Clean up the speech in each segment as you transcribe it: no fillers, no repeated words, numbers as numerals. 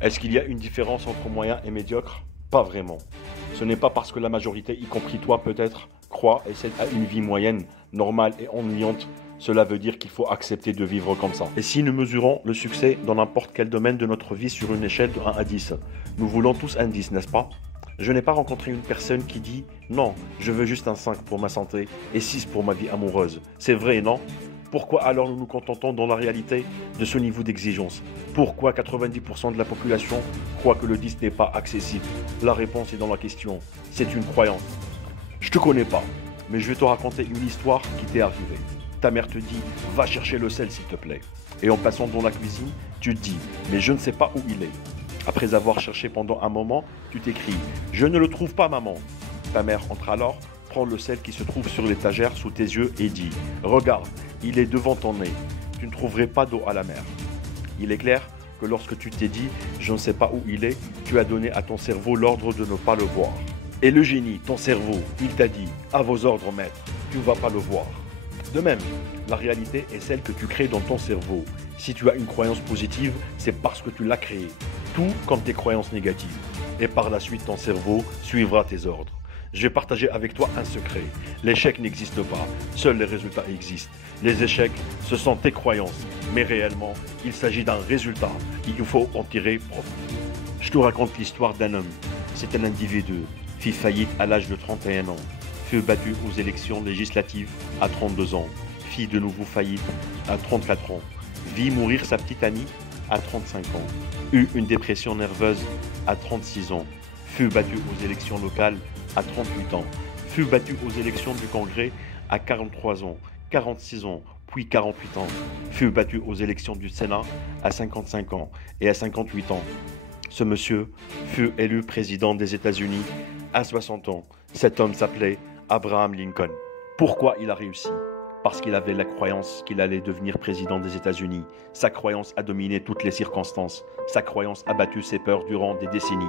Est-ce qu'il y a une différence entre moyen et médiocre? Pas vraiment. Ce n'est pas parce que la majorité, y compris toi peut-être, croit et cède à une vie moyenne, normale et ennuyante, cela veut dire qu'il faut accepter de vivre comme ça. Et si nous mesurons le succès dans n'importe quel domaine de notre vie sur une échelle de 1 à 10, nous voulons tous un 10, n'est-ce pas? Je n'ai pas rencontré une personne qui dit « Non, je veux juste un 5 pour ma santé et 6 pour ma vie amoureuse ». C'est vrai, non? Pourquoi alors nous nous contentons dans la réalité de ce niveau d'exigence? Pourquoi 90% de la population croit que le 10 n'est pas accessible? La réponse est dans la question. C'est une croyance. Je te connais pas, mais je vais te raconter une histoire qui t'est arrivée. Ta mère te dit « Va chercher le sel s'il te plaît ». Et en passant dans la cuisine, tu te dis « Mais je ne sais pas où il est ». Après avoir cherché pendant un moment, tu t'écris « Je ne le trouve pas, maman ». Ta mère entre alors, prend le sel qui se trouve sur l'étagère sous tes yeux et dit « Regarde, il est devant ton nez. Tu ne trouverais pas d'eau à la mer ». Il est clair que lorsque tu t'es dit « Je ne sais pas où il est », tu as donné à ton cerveau l'ordre de ne pas le voir. Et le génie, ton cerveau, il t'a dit « À vos ordres, maître, tu ne vas pas le voir ». De même, la réalité est celle que tu crées dans ton cerveau. Si tu as une croyance positive, c'est parce que tu l'as créée, tout comme tes croyances négatives. Et par la suite, ton cerveau suivra tes ordres. Je vais partager avec toi un secret. L'échec n'existe pas, seuls les résultats existent. Les échecs, ce sont tes croyances, mais réellement, il s'agit d'un résultat. Il faut en tirer profit. Je te raconte l'histoire d'un homme. C'est un individu, fit faillite à l'âge de 31 ans. Fut battu aux élections législatives à 32 ans, fit de nouveau faillite à 34 ans, vit mourir sa petite amie à 35 ans, eut une dépression nerveuse à 36 ans, fut battu aux élections locales à 38 ans, fut battu aux élections du Congrès à 43 ans, 46 ans, puis 48 ans, fut battu aux élections du Sénat à 55 ans et à 58 ans. Ce monsieur fut élu président des États-Unis à 60 ans. Cet homme s'appelait Abraham Lincoln. Pourquoi il a réussi? Parce qu'il avait la croyance qu'il allait devenir président des États-Unis. Sa croyance a dominé toutes les circonstances. Sa croyance a battu ses peurs durant des décennies.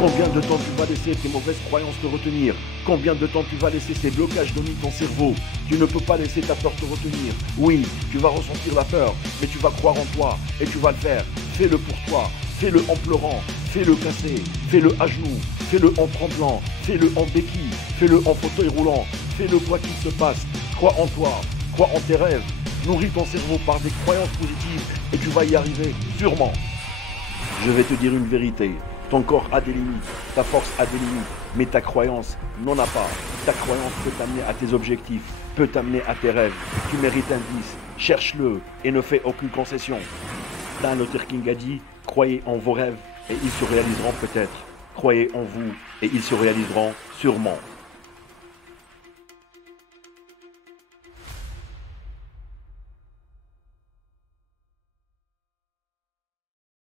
Combien de temps tu vas laisser tes mauvaises croyances te retenir? Combien de temps tu vas laisser ces blocages dominer ton cerveau? Tu ne peux pas laisser ta peur te retenir. Oui, tu vas ressentir la peur, mais tu vas croire en toi et tu vas le faire. Fais-le pour toi, fais-le en pleurant, fais-le cassé, fais-le à genoux, fais-le en tremblant, fais-le en béquille, fais-le en fauteuil roulant, fais-le quoi qu'il se passe. Crois en toi, crois en tes rêves, nourris ton cerveau par des croyances positives et tu vas y arriver, sûrement. Je vais te dire une vérité. Ton corps a des limites, ta force a des limites, mais ta croyance n'en a pas. Ta croyance peut t'amener à tes objectifs, peut t'amener à tes rêves. Tu mérites un 10, cherche-le et ne fais aucune concession. Martin Luther King a dit « Croyez en vos rêves et ils se réaliseront peut-être. Croyez en vous et ils se réaliseront sûrement. »